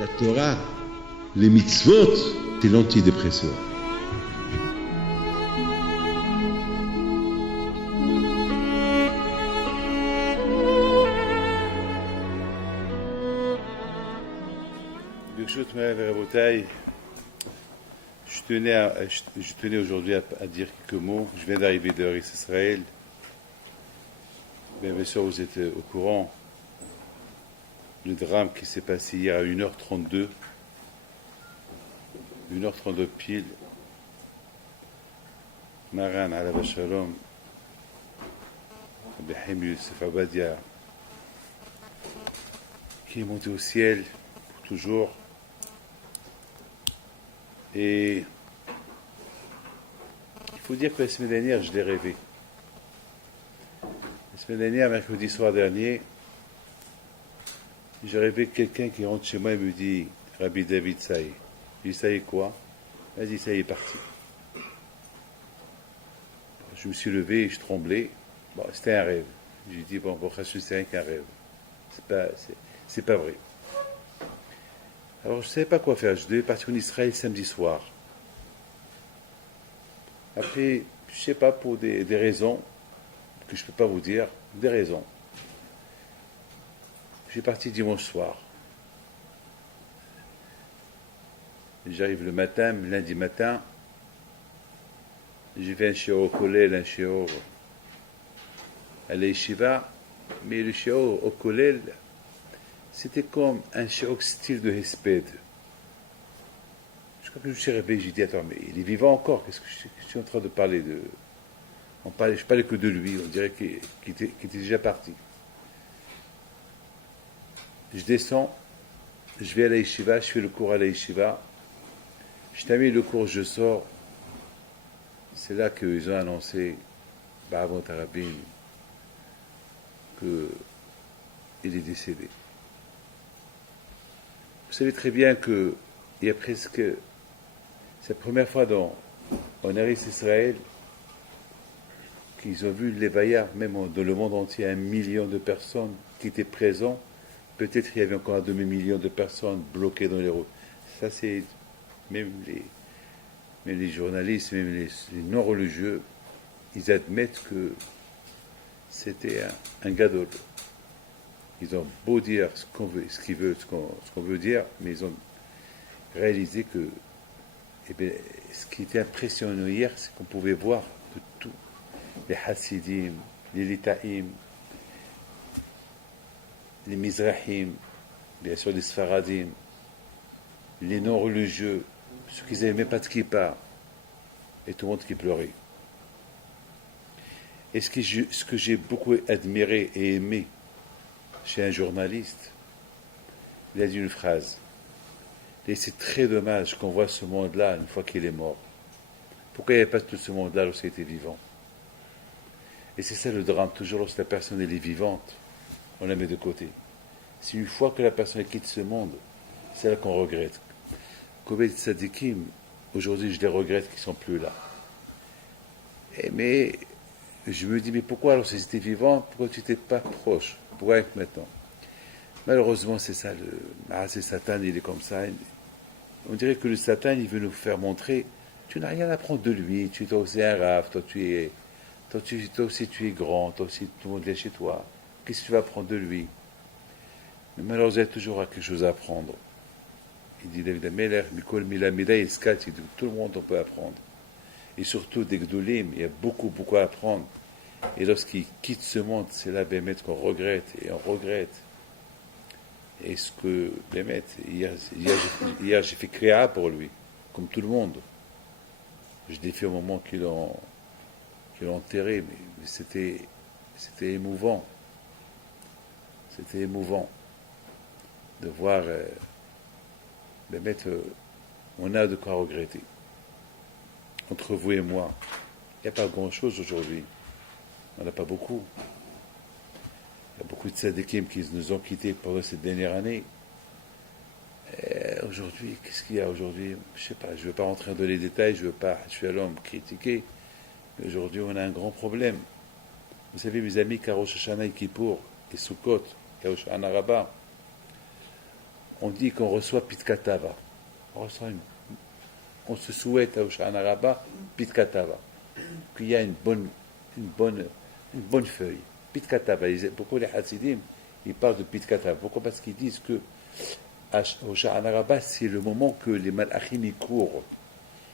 La Torah, les mitzvot, c'est l'antidépresseur. Birshut Merav et Rabotai, je tenais aujourd'hui à dire quelques mots. Je viens d'arriver d'Eretz Israël. Bien sûr, vous êtes au courant du drame qui s'est passé hier à 1h32. 1h32 pile. Maran Alav Shalom, Abdel Youssef Abadia, qui est monté au ciel pour toujours. Et il faut dire que la semaine dernière, je l'ai rêvé. La semaine dernière, mercredi soir dernier, j'ai rêvé quelqu'un qui rentre chez moi et me dit « Rabbi David, ça y est ». Je dis « Ça y est quoi ?» Il m'a dit « Ça y est, parti ». Je me suis levé et je tremblais. Bon, c'était un rêve. J'ai dit « Bon, c'est rien qu'un rêve. C'est pas vrai ». Alors je ne savais pas quoi faire, je devais partir en Israël samedi soir. Après, je ne sais pas, pour des raisons que je ne peux pas vous dire, des raisons. J'ai parti dimanche soir. J'arrive le matin, lundi matin, j'ai fait un shiur au Kollel, un shiur à l'Yeshiva, mais le shiur au Kollel, c'était comme un shiur style de Hesped. Je crois que je me suis réveillé, j'ai dit, attends, mais il est vivant encore, qu'est-ce que je suis en train de parler de... Je parlais que de lui, on dirait qu'il était déjà parti. Je descends, je vais à la yeshiva, je fais le cours à la yeshiva, je termine le cours, je sors, c'est là qu'ils ont annoncé, avant Tarabin, qu'il est décédé. Vous savez très bien qu'il y a presque... C'est la première fois en Eretz Israël qu'ils ont vu l'Evaya, même dans le monde entier, 1 million de personnes qui étaient présents. Peut-être qu'il y avait encore un demi-million de personnes bloquées dans les routes. Ça, c'est... Même les journalistes, même les non-religieux, ils admettent que c'était un gadol. Ils ont beau dire ce qu'on veut dire, mais ils ont réalisé que ce qui était impressionnant hier, c'est qu'on pouvait voir de tout. Les Hasidim, les Litaïm, les Mizrahim, bien sûr les Sfaradim, les non-religieux, ceux qui n'avaient même pas de kippa, et tout le monde qui pleurait. Et ce que j'ai beaucoup admiré et aimé chez un journaliste, il a dit une phrase. Et c'est très dommage qu'on voit ce monde-là une fois qu'il est mort. Pourquoi il n'y avait pas tout ce monde-là lorsqu'il était vivant? Et c'est ça le drame, toujours lorsque la personne elle est vivante, on la met de côté. C'est une fois que la personne quitte ce monde, c'est là qu'on regrette. Kovet Tzadikim, aujourd'hui je les regrette qu'ils ne sont plus là. Mais je me dis, mais pourquoi alors s'ils étaient vivants, pourquoi tu n'étais pas proche? Pourquoi être maintenant? Malheureusement, c'est ça, c'est Satan, il est comme ça. On dirait que le Satan, il veut nous faire montrer, tu n'as rien à apprendre de lui, tu es aussi un rave, toi aussi tu es grand, toi aussi tout le monde vient chez toi. Qu'est-ce que tu vas apprendre de lui? Mais malheureusement, il y a toujours quelque chose à apprendre. Il dit David Ameler, Mikol Milamida Iskat, il dit tout le monde on peut apprendre. Et surtout des Gdolim, il y a beaucoup à apprendre. Et lorsqu'il quitte ce monde, c'est là, Bémet, qu'on regrette, et on regrette. Et ce que, Bémet, hier j'ai fait créa pour lui, comme tout le monde. Je l'ai fait au moment qu'ils l'ont enterré, mais c'était émouvant. C'était émouvant de voir, Bémet, on a de quoi regretter. Entre vous et moi, il n'y a pas grand-chose aujourd'hui. On n'a pas beaucoup. Il y a beaucoup de tzadikim qui nous ont quittés pendant cette dernière année. Et aujourd'hui, qu'est-ce qu'il y a aujourd'hui? Je ne sais pas, je ne veux pas rentrer dans les détails, je suis à l'homme critiquer. Mais aujourd'hui, on a un grand problème. Vous savez, mes amis, Rosh Hashanah et Kippour et Sukkot, et Rosh Hashanah Rabbah, on dit qu'on reçoit Pitkatava. On se souhaite à Hoshana Rabbah Pitkatava, qu'il y a une bonne feuille. Pitkatava. Pourquoi les Hasidim, ils parlent de Pitkatava? Pourquoi? Parce qu'ils disent que Hoshana Rabbah, c'est le moment que les Malachim y courent.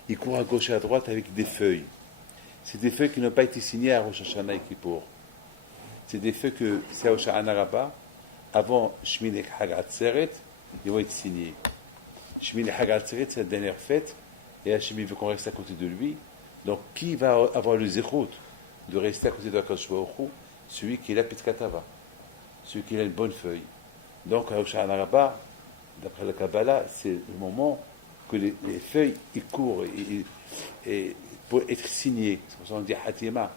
Ils courent à gauche et à droite avec des feuilles. C'est des feuilles qui n'ont pas été signées à Rosh Hashanah et Kippour. C'est des feuilles que c'est à Hoshana Rabbah, avant Shmini Chag Atzeret, ils vont être signés. Shmini Chag Atzeret, c'est la dernière fête, et Hachem veut qu'on reste à côté de lui. Donc, qui va avoir le zéchout de rester à côté de Akadosh Baruch Hu? Celui qui est la Pitkatava, celui qui a une bonne feuille. Donc, à Hoshana Rabbah, d'après la Kabbalah, c'est le moment que les feuilles ils courent et pour être signées. C'est pour ça qu'on dit Hatima.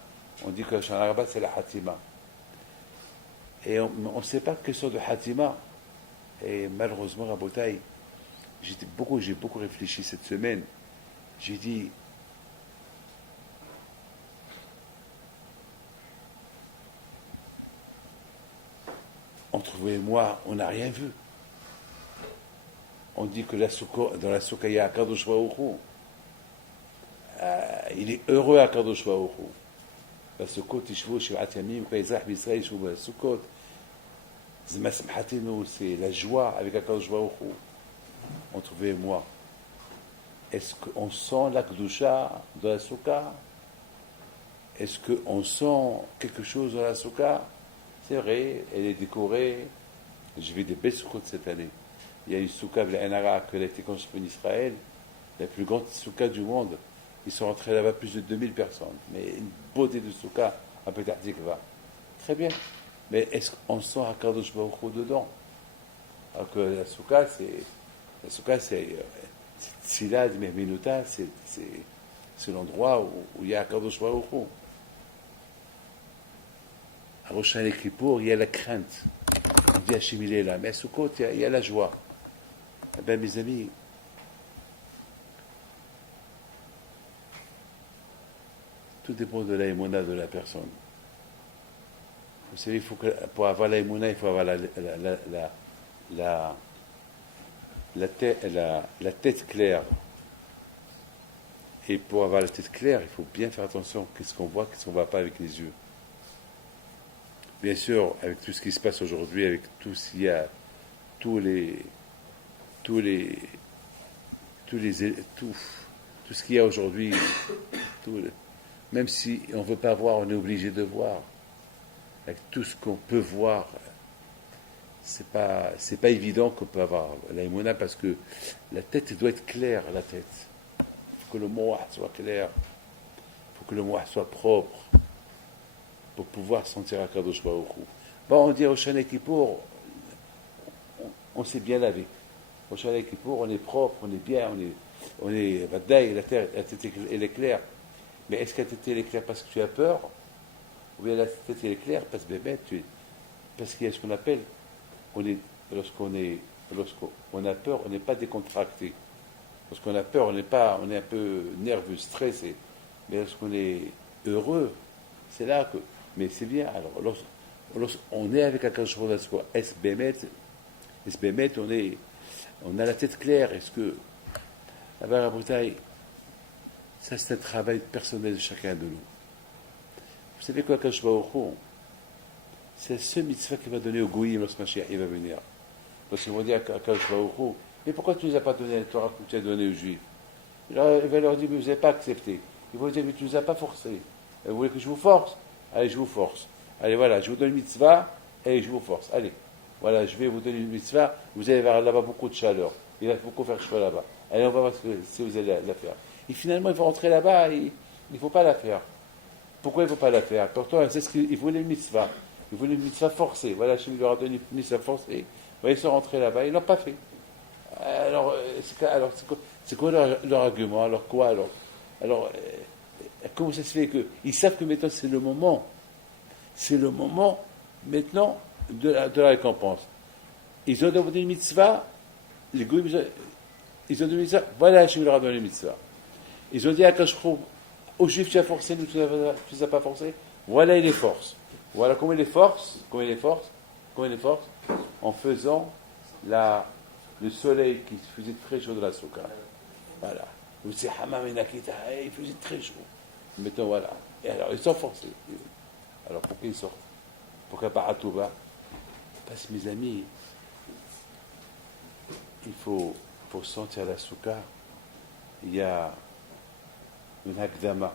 On dit que Hoshana Rabbah, c'est la Hatima. Et on ne sait pas quelle sorte de Hatima. Et malheureusement, Rabotai, j'ai beaucoup réfléchi cette semaine. J'ai dit, entre vous et moi, on n'a rien vu. On dit que dans la Soukha, il y a Akadosh Baruch Hu. Il est heureux Akadosh Baruch Hu. La Soukha, Tishvu, Shivat Yamim, quand les Arabes d'Israël jouent à la Soukha, c'est la joie avec Akadosh Baruch Hu. Entre vous et moi. Est-ce qu'on sent la Kedusha dans la Soukha? Est-ce qu'on sent quelque chose dans la Soukha? C'est vrai, elle est décorée. J'ai vu des belles Soukhot cette année. Il y a une Soukha V'La'enara qui a été construite en Israël, la plus grande Soukha du monde. Ils sont rentrés là-bas plus de 2000 personnes. Mais une beauté de Soukha à Petah Tikva. Très bien. Mais est-ce qu'on sent Akadosh Baruch Hu dedans? Alors que la Soukha, c'est Tzilad Mehminuta, c'est l'endroit où il y a Akadosh Baruch Hu. À Rosh Hashanah et Kippour, il y a la crainte. On dit Hachem il est là. Mais à Sukkot, il y a la joie. Eh bien, mes amis, tout dépend de la émona de la personne. Vous savez, pour avoir la émona, il faut avoir la tête claire. Et pour avoir la tête claire, il faut bien faire attention à ce qu'on voit, qu'est-ce qu'on ne voit pas avec les yeux. Bien sûr, avec tout ce qui se passe aujourd'hui, avec tout ce qu'il y a, tout ce qu'il y a aujourd'hui, même si on ne veut pas voir, on est obligé de voir. Avec tout ce qu'on peut voir, c'est pas évident qu'on peut avoir la émouna parce que la tête doit être claire, la tête. Il faut que le moah soit clair, il faut que le moah soit propre pour pouvoir sentir Akadosh Baruch Hu. Bon, on dit au Hoshana Kippour, on s'est bien lavé. Au Hoshana Kippour, on est propre, on est bien, on est Vadaï, la tête elle est claire. Mais est-ce que la tête elle est claire parce que tu as peur? Ou bien la tête elle est claire parce qu'il y a ce qu'on appelle, lorsqu'on a peur, on n'est pas décontracté. Lorsqu'on a peur, on est un peu nerveux, stressé. Mais lorsqu'on est heureux, c'est là que. Mais c'est bien. Alors, lorsqu'on est avec un Akadosh Baruch Hu, est-ce bémet, on a la tête claire. Est-ce que. Là-bas, la Bretagne, ça c'est un travail personnel de chacun de nous. Vous savez quoi, Akadosh Baruch Hu, c'est ce mitzvah qui va donner au Goïm lorsque Mashiach va venir. Lorsqu'ils vont dire à Akadosh Baruch Hu, mais pourquoi tu ne nous as pas donné la Torah que tu as donnée aux Juifs? Il va leur dire, mais vous n'avez pas accepté. Ils vont dire, mais tu ne nous as pas forcés. Vous voulez que je vous force? Allez, je vous force. Allez, voilà, je vous donne une mitzvah, et je vous force. Allez, voilà, je vais vous donner une mitzvah, vous allez avoir là-bas beaucoup de chaleur. Il va beaucoup faire chaud là-bas. Allez, on va voir si vous allez la faire. Et finalement, il faut rentrer là-bas, et il ne faut pas la faire. Pourquoi il ne faut pas la faire? Pourtant, c'est ce qu'il voulait une mitzvah. Il voulait une mitzvah forcée. Voilà, Hachem lui a donné une mitzvah forcée. Ils sont rentrés là-bas, ils ne l'ont pas fait. Alors, c'est quoi leur argument? Alors quoi alors comment ça se fait qu'ils savent que maintenant c'est le moment maintenant de la récompense. Ils ont demandé une mitzvah, les goïms, ils ont donné une mitzvah, voilà, Hachem leur a donné une mitzvah. Ils ont dit à Kashchou, aux Juifs, tu as forcé, nous, tu ne les as pas forcés, voilà, il les force. Voilà comment il les force, en faisant le soleil qui faisait très chaud dans la souka. Voilà. Ou c'est Hamam et Nakita, il faisait très chaud. Maintenant, voilà. Et alors, ils sont forcés. Alors, pourquoi ils sortent? Pourquoi pas à Touba? Parce que, mes amis, il faut, pour sortir la souka, il y a une hakdama,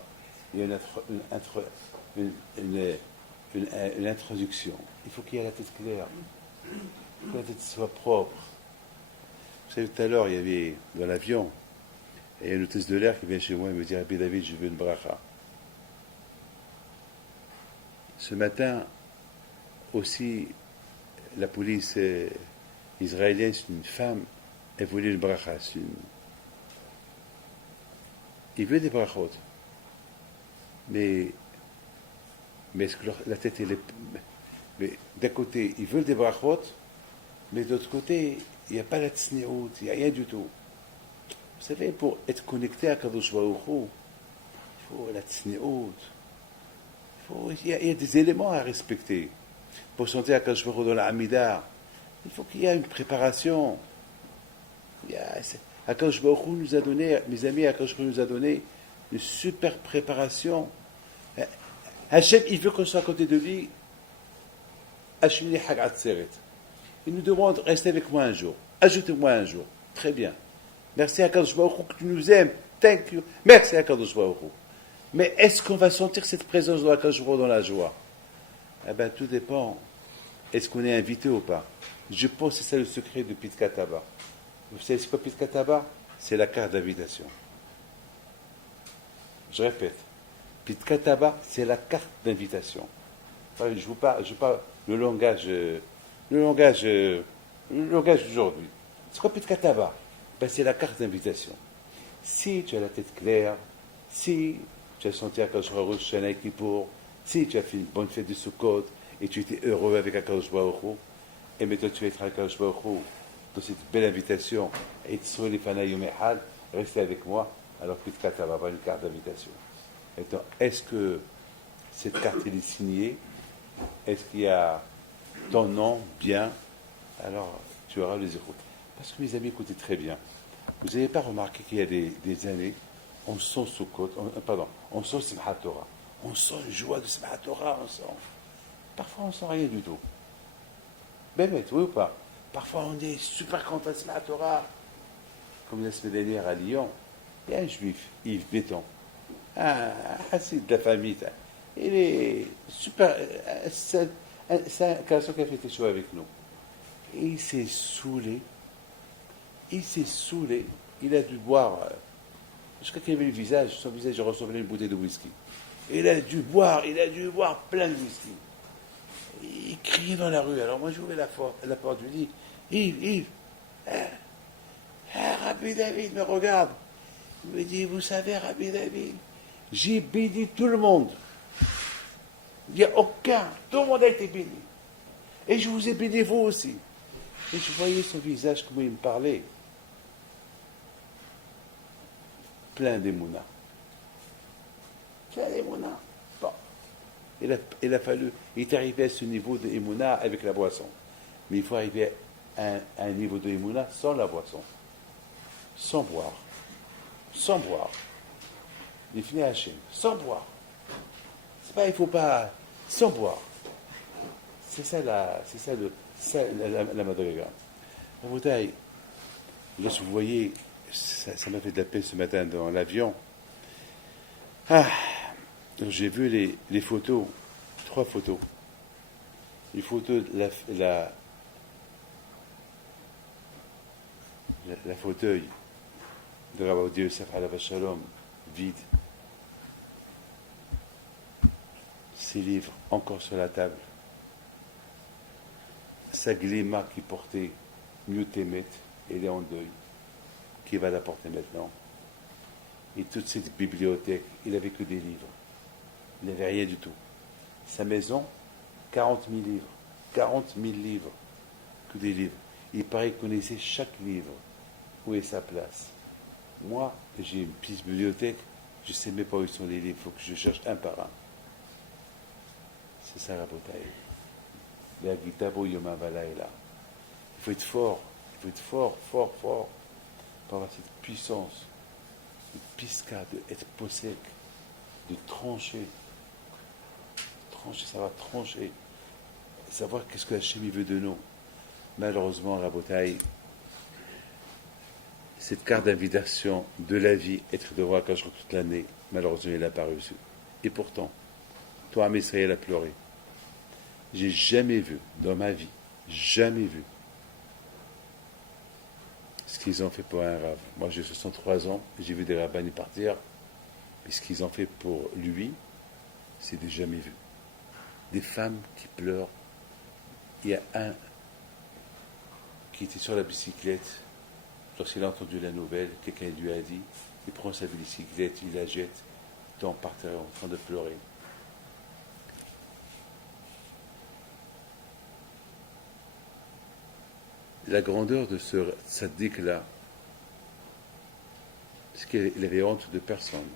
il y a une introduction. Il faut qu'il y ait la tête claire, que la tête soit propre. Vous savez, tout à l'heure, il y avait dans l'avion, et une hôtesse de l'air qui vient chez moi et me dit: Rabbi David, je veux une bracha. Ce matin, aussi, la police israélienne, c'est une femme, elle voulait une bracha. Il veut des brachot. Mais est-ce que la tête, elle est. Mais d'un côté, ils veulent des brachot, mais de l'autre côté, il n'y a pas la tsnéout, il n'y a rien du tout. Vous savez, pour être connecté à Kadosh Baruch Hu, il faut la tsnéout. Il y a des éléments à respecter. Pour sentir Kadosh Baruch Hu dans la Hamida, il faut qu'il y ait une préparation. Akadosh Baruch Hu nous a donné, mes amis, Akadosh Baruch Hu nous a donné une super préparation. Hachem, il veut qu'on soit à côté de lui. Hachem, il nous demande: restez avec moi un jour, ajoutez-moi un jour. Très bien. Merci à Akadosh Baruch Hu que tu nous aimes. Thank you. Merci à Akadosh Baruch Hu. Mais est-ce qu'on va sentir cette présence de Akadosh Baruch Hu dans la joie? Eh bien, tout dépend. Est-ce qu'on est invité ou pas? Je pense que c'est ça le secret de Pitka Taba. Vous savez c'est quoi Pitka Taba? C'est la carte d'invitation. Je répète. Pitka Taba, c'est la carte d'invitation. Enfin, je vous parle le langage d'aujourd'hui. C'est quoi Pitka Taba? Ben, c'est la carte d'invitation. Si tu as la tête claire, si tu as senti Akadosh Baruch Hu Shana Kippour, si tu as fait une bonne fête de Sukkot et tu étais heureux avec Akadosh Baruch Hu, et maintenant tu vas être avec Akadosh Baruch Hu dans cette belle invitation, et Tzro Lifana Yom Echad, restez avec moi, alors Pitka Taba va une carte d'invitation. Maintenant, est-ce que cette carte est signée? Est-ce qu'il y a ton nom bien? Alors, tu auras les écoutes. Parce que mes amis, écoutez très bien. Vous n'avez pas remarqué qu'il y a des années, on sent Sukkot, on sent Simchat Torah. On sent une joie de Simchat Torah, on sent. Parfois, on ne sent rien du tout. Ben, oui ou pas? Parfois, on est super content de Simchat Torah. Comme la semaine dernière à Lyon, il y a un juif, Yves Béton, un hassid de la famille. Il est super. C'est un garçon qui a fait des choses avec nous. Et il s'est saoulé. Il a dû boire. Jusqu'à qu'il avait le visage, son visage ressemblait à une bouteille de whisky. Il a dû boire plein de whisky. Il criait dans la rue. Alors moi, j'ouvrais la porte, je lui dis: Yves, Rabbi David me regarde. Il me dit: vous savez, Rabbi David, j'ai béni tout le monde. Il n'y a aucun. Tout le monde a été béni. Et je vous ai béni vous aussi. Et je voyais son visage, comment il me parlait. Plein d'émouna. Bon. Il a fallu. Il est arrivé à ce niveau de émouna avec la boisson. Mais il faut arriver à un niveau de émouna sans la boisson. Sans boire. Il finit à Hachem. Sans boire. C'est pas, il faut pas. Sans boire. C'est ça la madriga. La bouteille. Lorsque vous voyez, ça m'a fait de la peine ce matin dans l'avion. J'ai vu les photos, 3 photos. Une photo de la fauteuil de Rabbi Odia Yosef Alav Shalom, vide. Ses livres encore sur la table. Sa gléma qui portait Miutemet, elle est en deuil. Qui va la porter maintenant? Et toute cette bibliothèque, il n'avait que des livres. Il n'avait rien du tout. Sa maison, 40 000 livres. 40 000 livres. Que des livres. Il paraît qu'il connaissait chaque livre. Où est sa place? Moi, j'ai une petite bibliothèque, je ne sais même pas où sont les livres. Il faut que je cherche un par un. C'est ça la bataille. Il faut être fort. Il faut être fort, fort, fort, pour avoir cette puissance de pisca, d'être possèque, de trancher. Trancher, ça va trancher. Savoir qu'est-ce que la chimie veut de nous. Malheureusement, la bataille, cette carte d'invitation de la vie, être devant Akadosh Baruch Hu toute l'année, malheureusement, il n'a pas reçu. Et pourtant, toi, Am Israël, a pleuré. J'ai jamais vu, dans ma vie, jamais vu, ce qu'ils ont fait pour un rave. Moi, j'ai 63 ans, j'ai vu des rabbins y partir, mais ce qu'ils ont fait pour lui, c'est des jamais vu. Des femmes qui pleurent. Il y a un qui était sur la bicyclette, lorsqu'il a entendu la nouvelle, quelqu'un lui a dit, il prend sa bicyclette, il la jette, il tombe par terre en train de pleurer. La grandeur de ce tzaddik-là, c'est qu'il avait honte de personne,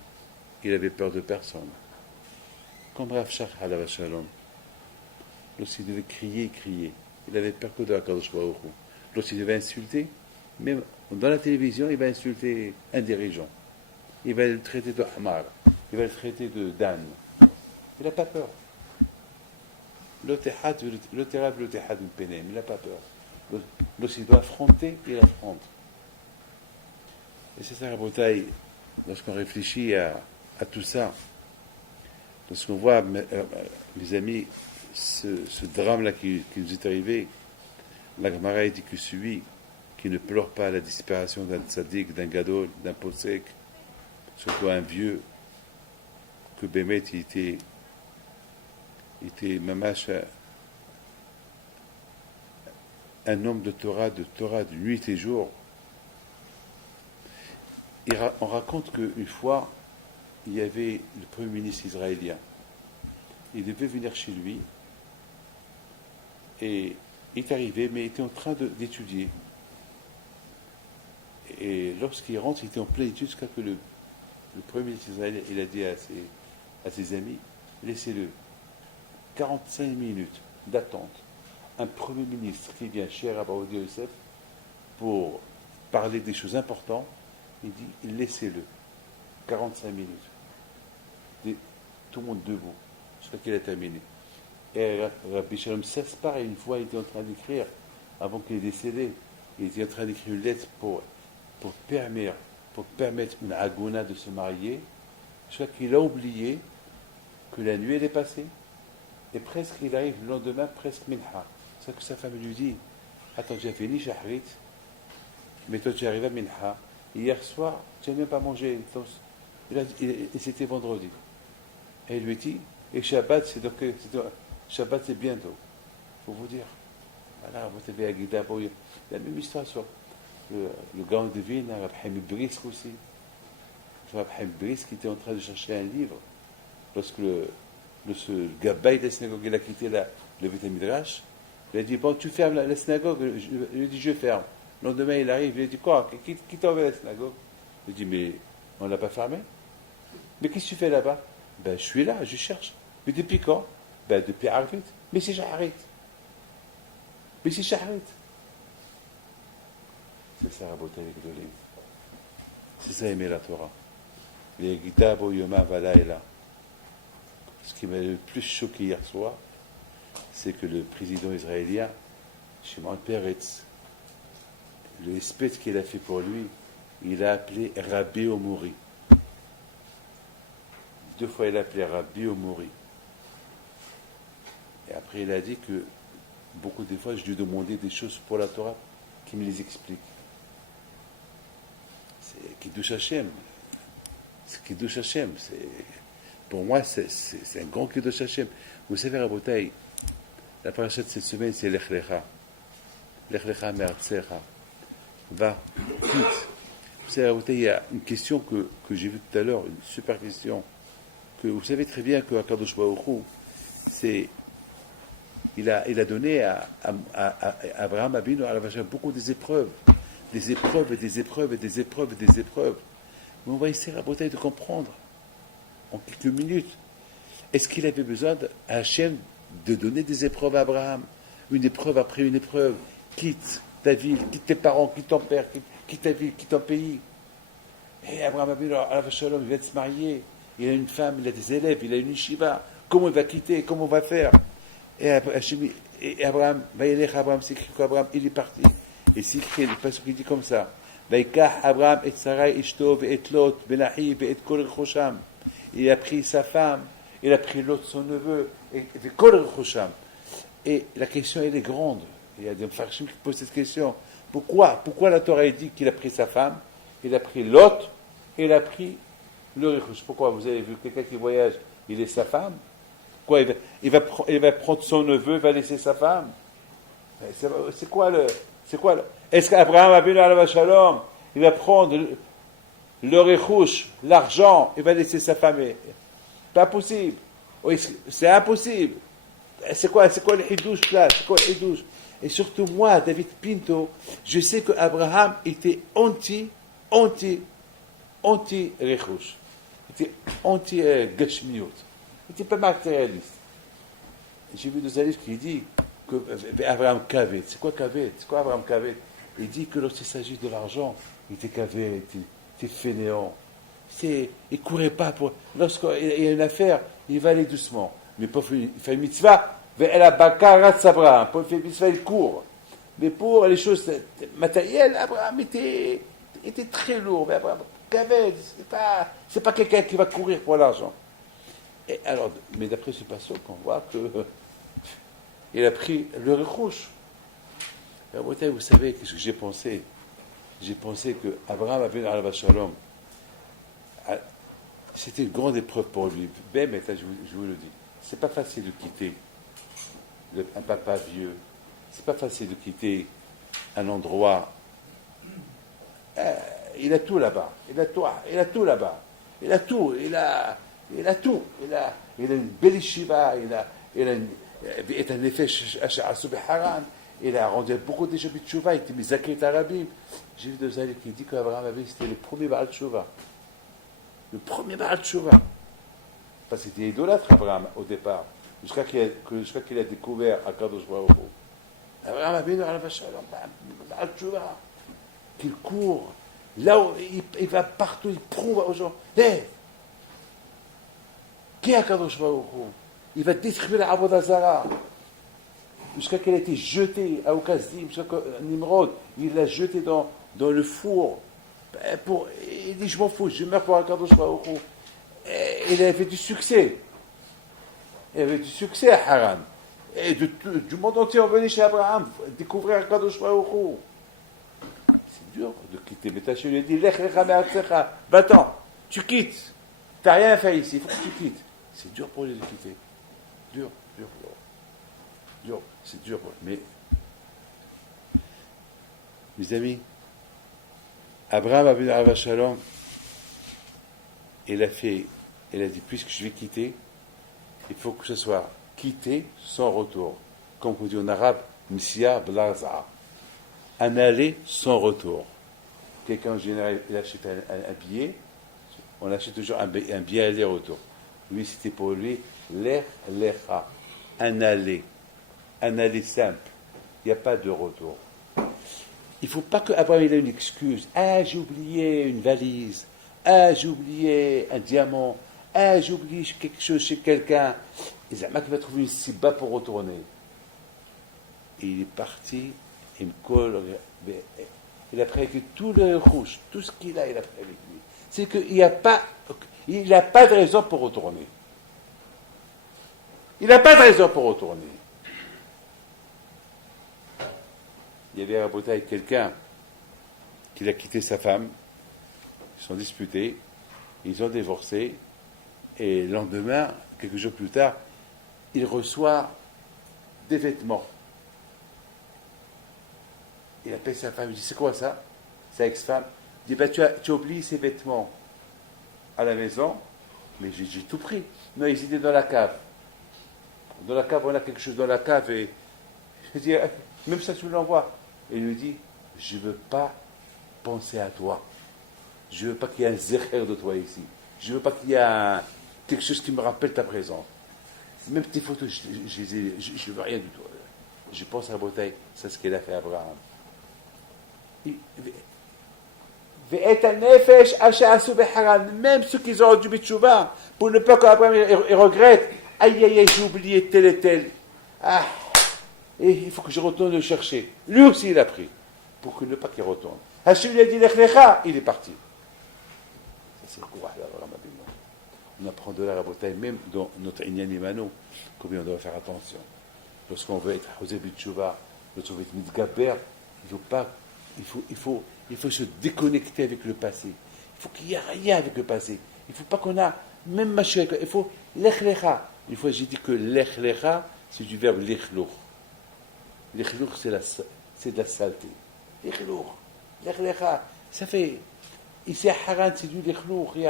il avait peur de personne. Comme Rav Shach alav shalom, lorsqu'il devait crier, il avait peur que de Akadosh Baruch Hu. Lorsqu'il devait insulter, même dans la télévision, il va insulter un dirigeant. Il va le traiter de Hamar, il va le traiter de Dan. Il n'a pas peur. Il n'a pas peur. Lorsqu'il doit affronter, il affronte. Et c'est ça la bataille. Lorsqu'on réfléchit à tout ça, lorsqu'on voit, mes amis, ce drame-là qui nous est arrivé, la Gemara dit que celui qui ne pleure pas la disparition d'un tzaddik, d'un gadol, d'un posek, surtout un vieux, que Bémet était mamash un homme de Torah de nuit et jour. On raconte qu'une fois, il y avait le premier ministre israélien. Il devait venir chez lui et il est arrivé, mais il était en train d'étudier. Et lorsqu'il rentre, il était en pleine étude jusqu'à que le premier ministre israélien, il a dit à ses amis, laissez-le 45 minutes d'attente. Un premier ministre qui vient chez Rabbi Ovadia Yosef pour parler des choses importantes, il dit laissez-le 45 minutes. Tout le monde debout, jusqu'à qu'il ait terminé. Et Rabbi Shalom s'aspare et une fois il était en train d'écrire, avant qu'il est décédé, il était en train d'écrire une lettre pour permettre une agona de se marier, jusqu'à qu'il a oublié que la nuit elle est passée. Et presque il arrive le lendemain, presque minha. C'est que sa femme lui dit, attends, j'ai fini Shahrit, mais toi tu arrives à minha. Hier soir, tu n'as même pas mangé. Et c'était vendredi. Et il lui dit, et Shabbat, Shabbat c'est bientôt. Il faut vous dire. Voilà, vous avez Aguida, la même histoire sur le Gaon de Vilna, Rabbi Haim Brisk aussi. Rabbi Haim Brisk qui était en train de chercher un livre, lorsque le Gabbaï de la synagogue, il a quitté le Beth Midrash, il a dit, bon, tu fermes la synagogue. Il a dit, je ferme. Le lendemain, il arrive, il a dit, quoi, qui t'a ouvert la synagogue? Il a dit, mais on ne l'a pas fermé. Mais qu'est-ce que tu fais là-bas? Ben, je suis là, je cherche. Mais depuis quand? Ben, depuis Arvit. Mais c'est Shahrit. Mais c'est Shahrit. C'est ça, Rabotai Gdolim. C'est ça, aimer la Torah. Les Gita Bo Yoma Valaïla. Ce qui m'a le plus choqué hier soir, c'est que le président israélien, Shimon Peretz, le espèce qu'il a fait pour lui, il a appelé Rabbi Omori. 2 fois il a appelé Rabbi Omori. Et après il a dit que beaucoup de fois je lui demandais des choses pour la Torah qu'il me les explique. C'est Kiddush Hashem. C'est Kiddush Hashem. Pour moi, c'est un grand Kiddush Hashem. Vous savez, Rabotai, la paracha de cette semaine, c'est Lech Lecha. Lech Lecha me'artzecha. Va, quitte. Vous savez, Rabotai, il y a une question que j'ai vue tout à l'heure, une super question, que vous savez très bien que Akadosh Baruch Hu, il a donné à Abraham Avinu, à la beaucoup des épreuves et des épreuves et des épreuves et des épreuves et des épreuves. Mais on va essayer, Rabotai, de comprendre en quelques minutes. Est-ce qu'il avait besoin à Hachem de donner des épreuves à Abraham, une épreuve après une épreuve, quitte ta ville, quitte tes parents, quitte ton père, quitte ta ville, quitte ton pays. Et Abraham Avinu, alav shalom, il vient de se marier, il a une femme, il a des élèves, il a une yeshiva. Comment il va quitter? Comment on va faire? Et Abraham, Abraham, c'est écrit qu'Abraham, il est parti. Et c'est écrit, le passage qui dit comme ça. Abraham et Sarai, Ishto, et Lot, Benahi, et Kol Chosham. Il a pris sa femme, il a pris l'autre, son neveu, et Kol Chosham. Et la question, elle est grande. Il y a des Mfarshim qui posent cette question. Pourquoi la Torah dit qu'il a pris sa femme, il a pris l'autre, et il a pris le Richush? Pourquoi? Vous avez vu quelqu'un qui voyage, il est sa femme? Quoi, il va prendre son neveu, il va laisser sa femme? C'est quoi le... Est-ce qu'Abraham a vu la Shalom, il va prendre le Richush, l'argent, il va laisser sa femme? Pas possible. Oui, c'est impossible. C'est quoi le hidouche là? C'est quoi le hidouche? Et surtout moi, David Pinto, je sais qu'Abraham était anti-Richush. Il était anti-Gashmiut. Il n'était pas matérialiste. J'ai vu des livres qui disent que Abraham Kavet. C'est quoi Kavet? C'est quoi Abraham Kavet? Il dit que lorsqu'il s'agit de l'argent, il était Kavet, il était fainéant. Il ne courait pas pour. Lorsqu'il y a une affaire, il va aller doucement. Mais pour faire une mitzvah, elle a bakarat Abraham. Pour faire une mitzvah, il court. Mais pour les choses matérielles, Abraham était très lourd. Mais Abraham Kavet, c'est pas quelqu'un qui va courir pour l'argent. Et alors, mais d'après ce passage, on voit qu'il a pris le Richush. Vous savez ce que j'ai pensé? J'ai pensé qu'Abraham avait le Shalom. C'était une grande épreuve pour lui. Ben, mais je vous le dis, c'est pas facile de quitter un papa vieux. C'est pas facile de quitter un endroit. Il a tout là-bas. Il a tout là-bas. Il a tout. Il a tout. Il a une belle yeshiva. Il a un effet Haran. Il a rendu beaucoup de gens de Tchouva. Il était mis Zakhet Arabim. J'ai vu deux amis qui disent qu'Abraham avait c'était le premier Baal Tchouva. Le premier Baal Tchouva. Parce qu'il était idolâtre, Abraham, au départ. Jusqu'à qu'il a découvert Akadosh Baruch Hu. Abraham avait une Baal Tchouva. Qu'il court. Là où il va partout, il prouve aux gens. Hey, qui est Akadosh Baruch Hu? Il va détruire la Avodah Zarah. Jusqu'à qu'elle ait été jetée à Okazdim, jusqu'à que Nimrod, il l'a jetée dans le four. Il dit, je m'en fous, je meurs pour Akadosh Baruch Hu. Il avait du succès. Il avait du succès à Haran. Et du monde entier, on venait chez Abraham découvrir Akadosh Baruch Hu. C'est dur de quitter. Mais Taché lui a dit, Lech lecha me'artzecha, va-t'en, tu quittes. Tu n'as rien fait ici, il faut que tu quittes. C'est dur pour lui de quitter. Dur. C'est dur pour lui. Mais, mes amis, Abraham a vu Arava Shalom, il a dit, puisque je vais quitter, il faut que ce soit quitté sans retour. Comme on dit en arabe, Msia Blaza. Un aller sans retour. Quelqu'un en général, il achète un billet, on achète toujours un billet aller-retour. Lui, c'était pour lui, l'ech lecha, un aller simple. Il n'y a pas de retour. Il ne faut pas qu'Abraham ait une excuse. Ah, j'ai oublié une valise. Ah, j'ai oublié un diamant. Ah, j'ai oublié quelque chose chez quelqu'un. Et Zama qui va trouver une sibba pour retourner. Et il est parti, il a pris avec tout le rouge, tout ce qu'il a, il a pris avec lui. C'est qu'il n'a pas de raison pour retourner. Il n'a pas de raison pour retourner. Il y avait à avec quelqu'un qui a quitté sa femme, ils sont disputés, ils ont divorcé, et le lendemain, quelques jours plus tard, il reçoit des vêtements. Il appelle sa femme, il dit, c'est quoi ça? Sa ex-femme. Il dit, tu as oublié ces vêtements à la maison, mais j'ai tout pris. Non, ils étaient dans la cave. Dans la cave, on a quelque chose dans la cave, et je dis, même ça, tu me l'envoies. Et il lui dit, je ne veux pas penser à toi. Je ne veux pas qu'il y ait un zécher de toi ici. Je ne veux pas qu'il y ait quelque chose qui me rappelle ta présence. Même tes photos, je ne veux rien du tout. Je pense à la bouteille, c'est ce qu'il a fait à Abraham. Même ceux qui ont du bitchouva, pour ne pas qu'après ils regrettent. Aïe, aïe, aïe, j'ai oublié tel et tel. Ah, et il faut que je retourne le chercher. Lui aussi, il a pris. Pour que ne pas qu'il retourne. Hachem lui a dit, l'echlecha, il est parti. Ça, c'est le courage, là, vraiment. On apprend de la rabotaille, même dans notre Inyan Imano, combien on doit faire attention. Lorsqu'on veut être Hosé Bitchouva, lorsqu'on veut être Mitgaber, il faut se déconnecter avec le passé. Il faut qu'il n'y ait rien avec le passé. Il ne faut pas qu'on a, même Mashiach, il faut l'echlecha. Une fois, j'ai dit que l'echlecha, c'est du verbe l'echlour. L'echlour, c'est de la saleté. L'echlour, l'echlecha, ça fait. Ici à Haran, c'est du l'echlour. Il n'y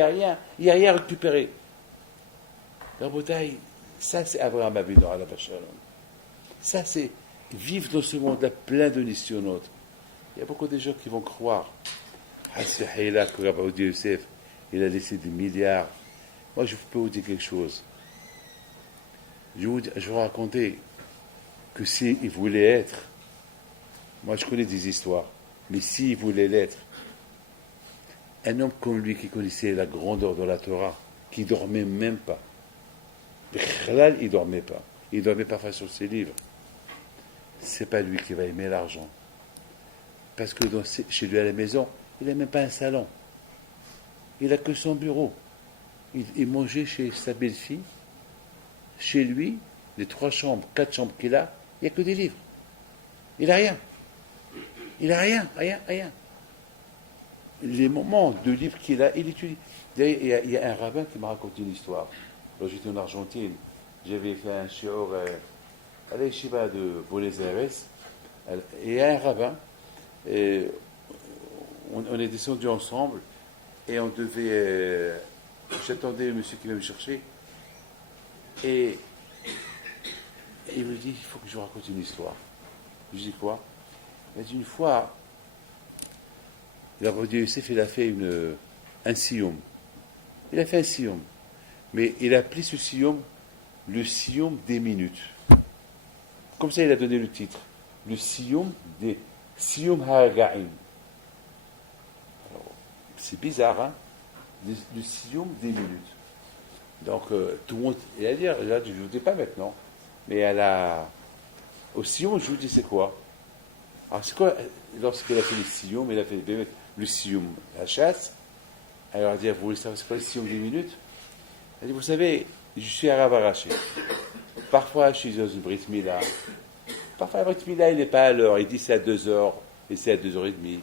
a rien à récupérer. La bouteille, ça c'est Abraham Avinu à la Shalom. Ça c'est vivre dans ce monde-là plein de nisyonotes. Il y a beaucoup de gens qui vont croire. C'est Hayla que Rabbi Yosef, il a laissé des milliards. Moi, je peux vous dire quelque chose. Je vais vous raconter que s'il voulait être, moi je connais des histoires, mais s'il voulait l'être, un homme comme lui qui connaissait la grandeur de la Torah, qui ne dormait même pas, il ne dormait pas. Il ne dormait pas face sur ses livres. C'est pas lui qui va aimer l'argent. Parce que chez lui à la maison, il n'a même pas un salon. Il n'a que son bureau. Il mangeait chez sa belle-fille. Chez lui, les 3 chambres, 4 chambres qu'il a, il n'y a que des livres. Il n'a rien. Il n'a rien. Les moments de livres qu'il a, il étudie. Il y a un rabbin qui m'a raconté une histoire. Quand j'étais en Argentine, j'avais fait un shiur à la yeshiva de Buenos Aires, et il y a un rabbin, et on est descendu ensemble, et on devait... j'attendais le monsieur qui va me chercher, et il me dit, il faut que je vous raconte une histoire. Je dis quoi? Il m'a dit, une fois, Rabbi Yosef, il a fait un siyum. Il a fait un siyum. Mais il a appelé ce siyum le siyum des minutes. Comme ça, il a donné le titre. Le siyum des siyum ha'aga'im. C'est bizarre, hein? Le siyum des minutes. Donc, tout le monde, il a dit, là, je ne vous dis pas maintenant, mais au siyum, je vous dis, c'est quoi? Alors, c'est quoi, lorsqu'il a fait le siyum, il a fait le siyum, la chasse. Alors, il a dit, vous voulez savoir c'est quoi le siyum des minutes? Il a dit, vous savez, je suis arabe arraché. Parfois, je suis dans une brit mila. Parfois, la brit mila, il n'est pas à l'heure. Il dit c'est à 2h, et c'est à 2h30.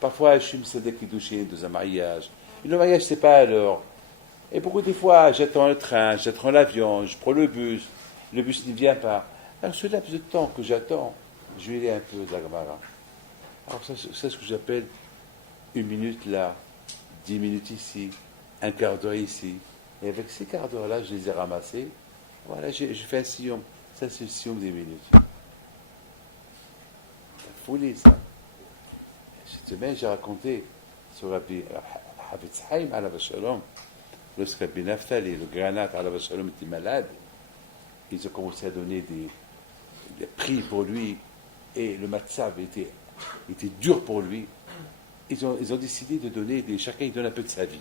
Parfois, je suis Msadek Kiddushin dans un mariage. Et le mariage, c'est pas à l'heure. Et beaucoup de fois, j'attends le train, j'attends l'avion, je prends le bus ne vient pas. Alors, ce laps de temps que j'attends, je vais lire un peu de la Gemara. Alors, ça, c'est ce que j'appelle 1 minute là, 10 minutes ici, 1 quart d'heure ici. Et avec ces quarts d'heure-là, je les ai ramassés. Voilà, je fais un sillon. Ça, c'est le sillon des minutes. La folie, ça. Cette semaine, j'ai raconté sur Rabbi Havetz Haim, alav shalom, lorsque Rabbi Naftali, le granat, alav shalom, était malade, ils ont commencé à donner des prix pour lui, et le matzav était dur pour lui. Ils ont décidé de donner, chacun il donne un peu de sa vie.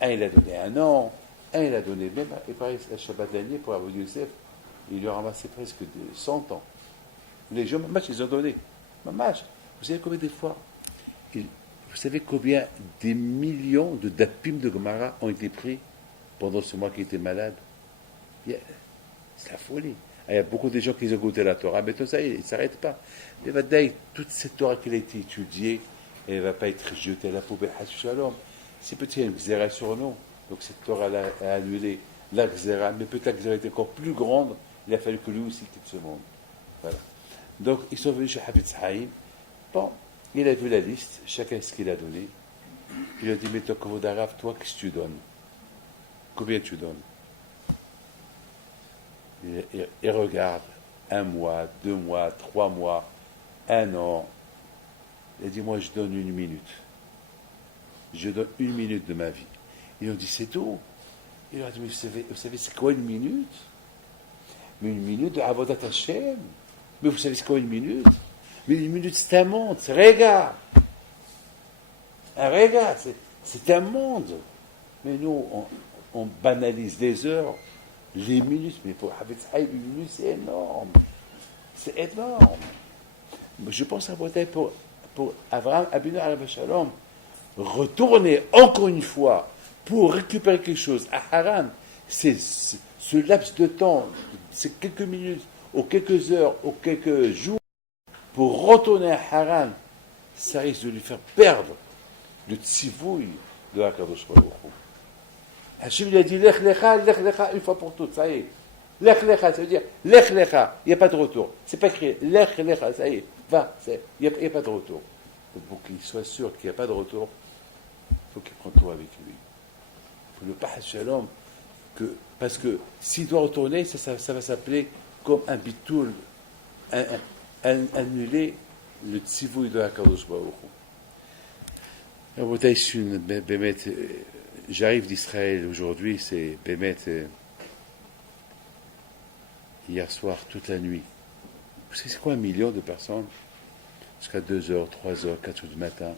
Un, il a donné 1 an, un, il a donné même, et pareil, le Shabbat dernier, pour Rabbi Yosef, il lui a ramassé presque 100 ans. Les gens, mamash, ils ont donné. Mamash, vous savez combien de fois vous savez combien des millions de dapim de Gemara ont été pris pendant ce mois qui était malade? C'est la folie. Il y a beaucoup de gens qui ont goûté la Torah, mais tout ça, il ne s'arrête pas. Mais Vadaï, toute cette Torah qui a été étudiée, elle ne va pas être jetée à la poubelle. Shalom. C'est peut-être une xéra sur nous. Donc cette Torah a annulé la xéra, mais peut-être la xéra était encore plus grande. Il a fallu que lui aussi quitte ce monde. Voilà. Donc ils sont venus chez Havetz Haim. Bon, il a vu la liste, chacun ce qu'il a donné. Il a dit, mais toi, Kovodarav, toi, qu'est-ce que tu donnes? Combien tu donnes? Il regarde 1 mois, 2 mois, 3 mois, 1 an. Il a dit, moi, je donne 1 minute. Je donne 1 minute de ma vie. Ils ont dit, c'est tout. Il a dit, mais vous savez c'est quoi 1 minute? Mais 1 minute de Avodat Hashem. Mais vous savez c'est quoi 1 minute? Mais une minute, c'est un monde, c'est Rega. Un Rega, c'est un monde. Mais nous, on banalise les heures, les minutes. Mais pour Havetz Haïm, une minute, c'est énorme. C'est énorme. Je pense à voter pour Abraham Abinu Alav Shalom. Retourner encore une fois pour récupérer quelque chose à Haran, c'est ce laps de temps, c'est quelques minutes, ou quelques heures, ou quelques jours, pour retourner à Haran, ça risque de lui faire perdre le tzivouille de Hakadosh Baruch Hu. Hachem lui a dit Lech Lecha, une fois pour toutes, ça y est. Lech Lecha, ça veut dire Lech Lecha, il n'y a pas de retour. C'est pas écrit Lech Lecha, ça y est, va, il n'y a pas de retour. Donc pour qu'il soit sûr qu'il n'y a pas de retour, il faut qu'il prenne tout avec lui. Pour le Pahal Shalom, parce que s'il doit retourner, ça va s'appeler comme un bitoul, annuler le tzivouille de Hakadosh Baruch Hu. J'arrive d'Israël aujourd'hui, c'est Bémet, hier soir, toute la nuit. Vous savez, c'est quoi 1 million de personnes? Jusqu'à 2h, 3h, 4h du matin,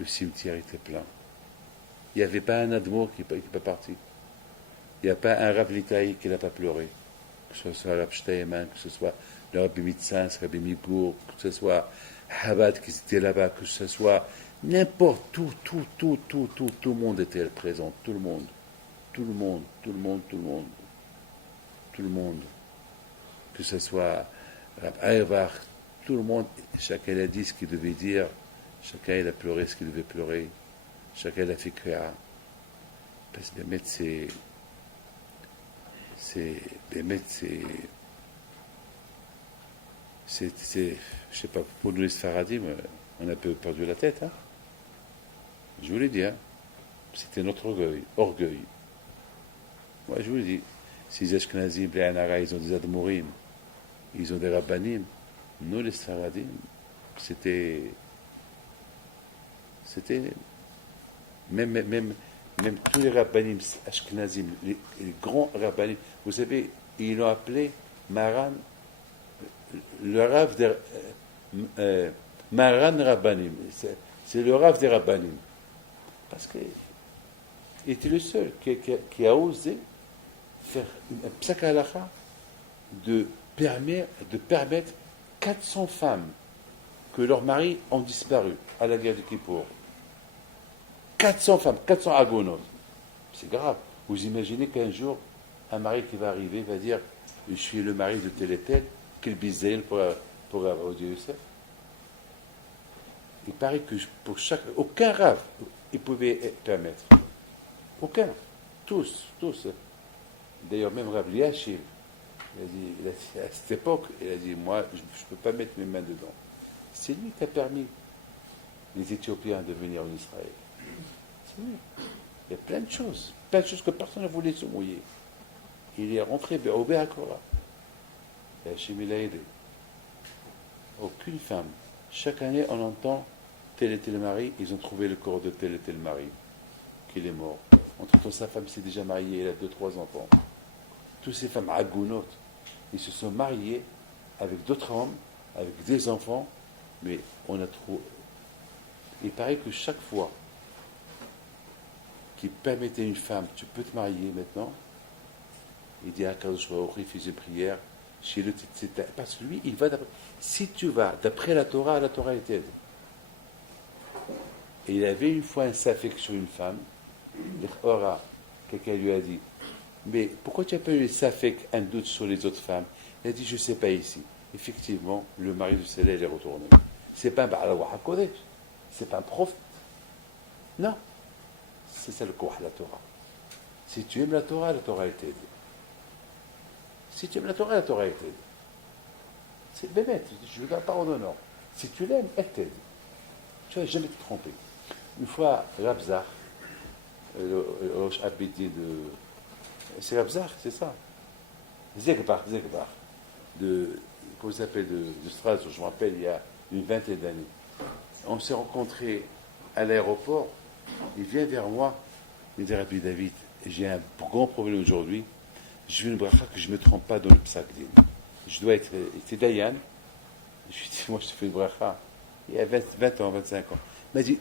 le cimetière était plein. Il n'y avait pas un Admour qui n'est pas parti. Il n'y a pas un Rav Litaï qui n'a pas pleuré. Que ce soit Rav Shteyman, que ce soit le Rabbi Mitzans, Rabbi Migour, que ce soit Chabad qui était là-bas, que ce soit n'importe, tout le monde était présent, tout le monde. Que ce soit Rav Ayvar, tout le monde, chacun a dit ce qu'il devait dire, chacun il a pleuré ce qu'il devait pleurer, chacun il a fait créa. Parce que Bémet, je sais pas, pour nous les Sfaradim, on a un peu perdu la tête, hein. Je vous l'ai dit, hein. C'était notre orgueil. Moi, je vous l'ai dit. Si les Ashkenazim, les Anara, ils ont des Admourim, ils ont des Rabbanim, nous les Sfaradim, c'était même tous les Rabbanim Ashkenazim, les grands Rabbanim, vous savez, ils l'ont appelé Maran, le Rav des Maran Rabbanim, c'est le Rav des Rabbanim, parce qu'il était le seul qui a osé faire un psak halacha de permettre 400 femmes que leurs maris ont disparu à la guerre de Kippour. 400 femmes, 400 agonos. C'est grave. Vous imaginez qu'un jour, un mari qui va arriver va dire « Je suis le mari de tel et tel, quel bizaïl pour avoir Dieu Youssef ?» Il paraît que aucun rave, il pouvait permettre. Aucun. Tous. D'ailleurs, même Rav Liachim, il a dit, à cette époque, il a dit, moi, je ne peux pas mettre mes mains dedans. C'est lui qui a permis les Éthiopiens de venir en Israël. C'est lui. Il y a plein de choses que personne ne voulait se mouiller. Il est rentré au Béakora. Et Hachem, il a aidé. Aucune femme. Chaque année, on entend tel et tel mari, ils ont trouvé le corps de tel et tel mari, qu'il est mort. Entre-temps, sa femme s'est déjà mariée, elle a 2-3 enfants. Toutes ces femmes agounotes, ils se sont mariés avec d'autres hommes, avec des enfants, mais on a trop. Il paraît que chaque fois qu'il permettait à une femme, tu peux te marier maintenant, il dit à Kadosh Baruch Hu, il fait une prière, chez le parce que lui, il va d'après. Si tu vas d'après la Torah elle t'aide. Et il avait une fois un safek sur une femme, quelqu'un lui a dit, mais pourquoi tu as pas eu les safek, un doute sur les autres femmes? Il a dit, je ne sais pas ici. Effectivement, le mari du Sélé est retourné. C'est pas un Ba'alawa HaKodesh, c'est pas un prophète. Non, c'est ça le Koh, la Torah. Si tu aimes la Torah t'aide. Si tu aimes la Torah t'aide. C'est bébête, je ne veux pas en honneur. Si tu l'aimes, elle t'aide. Tu ne vas jamais te tromper. Une fois, Rabzar, le Rosh Abidi de. C'est Rabzar, c'est ça. Zegbar. Comment ça s'appelle, de Strasbourg, je me rappelle, il y a une vingtaine d'années. On s'est rencontrés à l'aéroport. Il vient vers moi, il dit Rabbi David, j'ai un grand problème aujourd'hui. Je veux une bracha que je ne me trompe pas dans le psak din. Je dois être Dayan, Je lui ai dit, moi je te fais une bracha. Il y a 20 ans, 25 ans. Il m'a dit,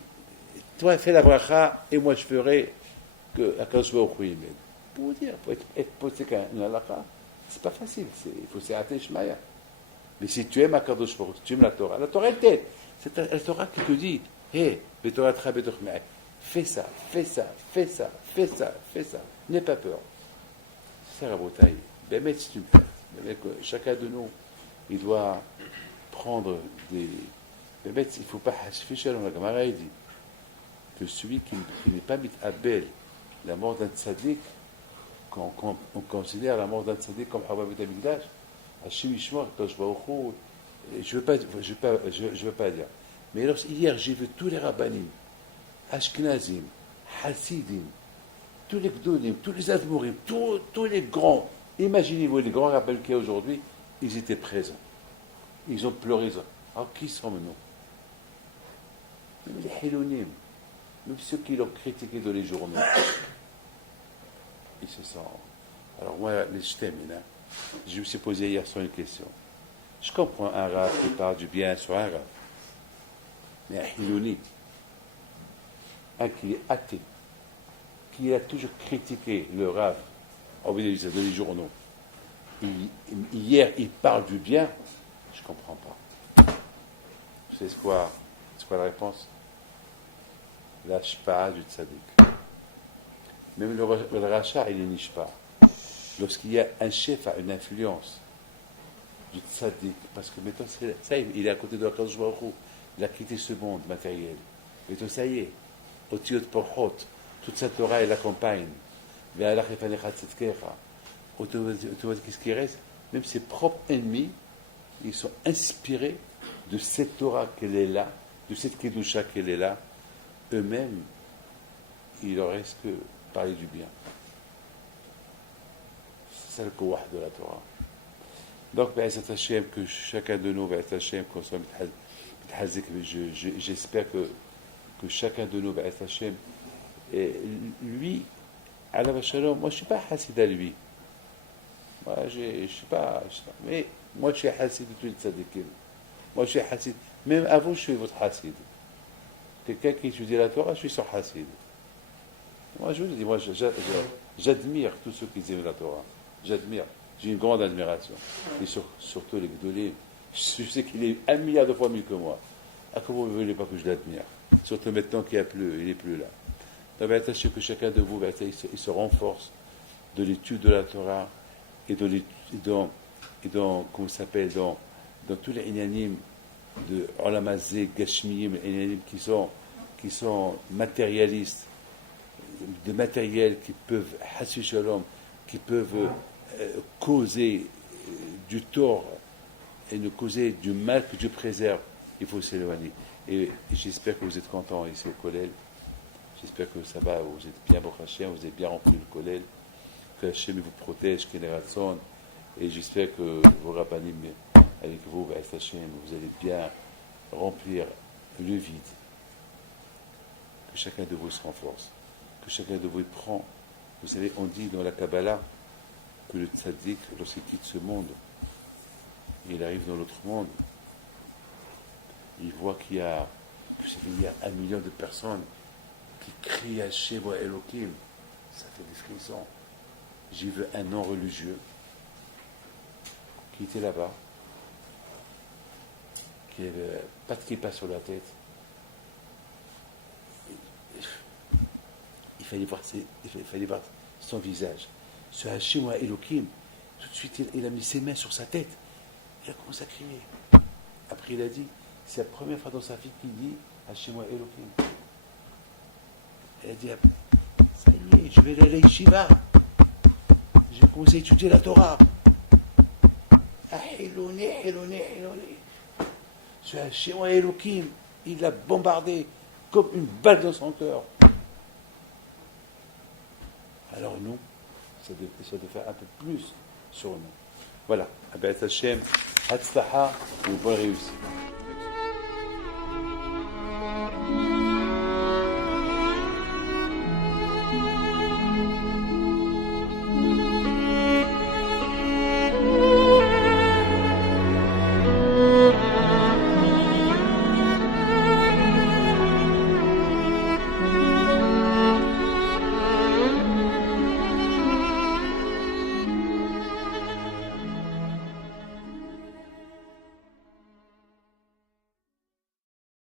toi fais la bracha et moi je ferai que Akadosh Baruch Hu m'aide. Pour vous dire, pour être posé qu'un halakha, c'est pas facile. Il faut s'arrêter Shmaya. Mais si tu aimes Akadosh Baruch Hu, tu aimes la Torah elle t'aide. C'est la Torah qui te dit, hé, Betorah Tra Betor Me'ak, fais ça, fais ça, fais ça, fais ça, fais ça. N'aie pas peur. C'est la bataille. Ben, mais si tu me fais. Chacun de nous, il doit prendre des. Ben, il ne faut pas hashficher dans la Gemara, il dit que celui qui n'est pas mit à belle la mort d'un tzaddik, quand on considère la mort d'un tzaddik comme Habab et Amigdash, Hashim Ishmor, Tosh Baruch je veux pas dire. Mais alors, hier, j'ai vu tous les rabbanim, Ashkenazim, Hasidim, tous les Gdolim, tous les Admourim, tous les grands. Imaginez-vous, les grands rabbins qu'il y a aujourd'hui, ils étaient présents. Ils ont pleuré. Alors, qui sommes-nous? Même les Hilonim, même ceux qui l'ont critiqué dans les journaux. Ils se sentent. Alors, moi, les Shtemina, je me suis posé hier sur une question. Je comprends un Rav qui parle du bien sur un Rav. Mais un Hiloni, un qui est athée, qui a toujours critiqué le Rav, dans les journaux, hier il parle du bien, je ne comprends pas. Vous savez c'est quoi la réponse? La shpa du tzaddik. Même le rachat, il est nishpa. Lorsqu'il y a un chef à une influence du tzaddik, parce que maintenant, ça il est à côté de la Kadosh Baruch Hu, il a quitté ce monde matériel. Maintenant, ça y est, au Tiot Porchot, toute sa Torah, elle l'accompagne. Qu'est-ce qui reste? Même ses propres ennemis, ils sont inspirés de cette Torah qu'elle est là, de cette Kedusha qu'elle est là. Eux-mêmes, il leur reste que parler du bien. C'est ça le kouah de la Torah. Donc, que chacun de nous, qu'on soit j'espère que chacun de nous, lui, à la Shalom, moi je ne suis pas hassid à lui. Moi, je ne suis pas. Mais moi je suis hassid de tous les tzadikim. Moi je suis hassid. Même à vous, je suis votre hassid. Quelqu'un qui étudie la Torah, je suis son hassid. Moi je vous le dis, moi j'admire tous ceux qui aiment la Torah. J'admire. J'ai une grande admiration. Et surtout les Gdolim. Je sais qu'il est 1 milliard de fois mieux que moi. Ah, comment vous ne voulez pas que je l'admire? Surtout maintenant qu'il n'est plus là. Donc, attachez que chacun de vous, il se renforce de l'étude de la Torah et dans comment ça s'appelle, dans tous les inyanim de Olamazé, Gashmiyim, inyanim qui sont matérialistes, de matériel qui peuvent, Hassi Shalom, qui peuvent causer du tort et nous causer du mal que Dieu préserve. Il faut s'éloigner. Et j'espère que vous êtes contents ici au Kollel. J'espère que ça va, vous êtes bien Baruch Hashem, vous avez bien rempli le Kollel. Que Hashem vous protège, Keneratson. Et j'espère que vos rabbanim avec vous, Hashem, vous allez bien remplir le vide. Que chacun de vous se renforce. Que chacun de vous prend. Vous savez, on dit dans la Kabbalah que le tzaddik, lorsqu'il quitte ce monde, il arrive dans l'autre monde, il voit qu'il y a 1 million de personnes qui crient à Sheva Elohim. Ça fait des frissons. J'ai vu un non religieux qui était là-bas, qui n'avait pas de kippa sur la tête. Il fallait voir son visage. Ce Hashim Elohim, tout de suite, il a mis ses mains sur sa tête. Il a commencé à crier. Après, il a dit, c'est la première fois dans sa vie qu'il dit Hashim Elohim. Il a dit, ça y est, je vais aller à l'Yeshiva. J'ai commencé à étudier la Torah. Hiloni. Ce Hashim Elohim, il l'a bombardé comme une balle dans son cœur. Alors nous, ça doit faire un peu plus sur nous. Voilà. Abed Hashem, Hatzlaha, une bonne réussite.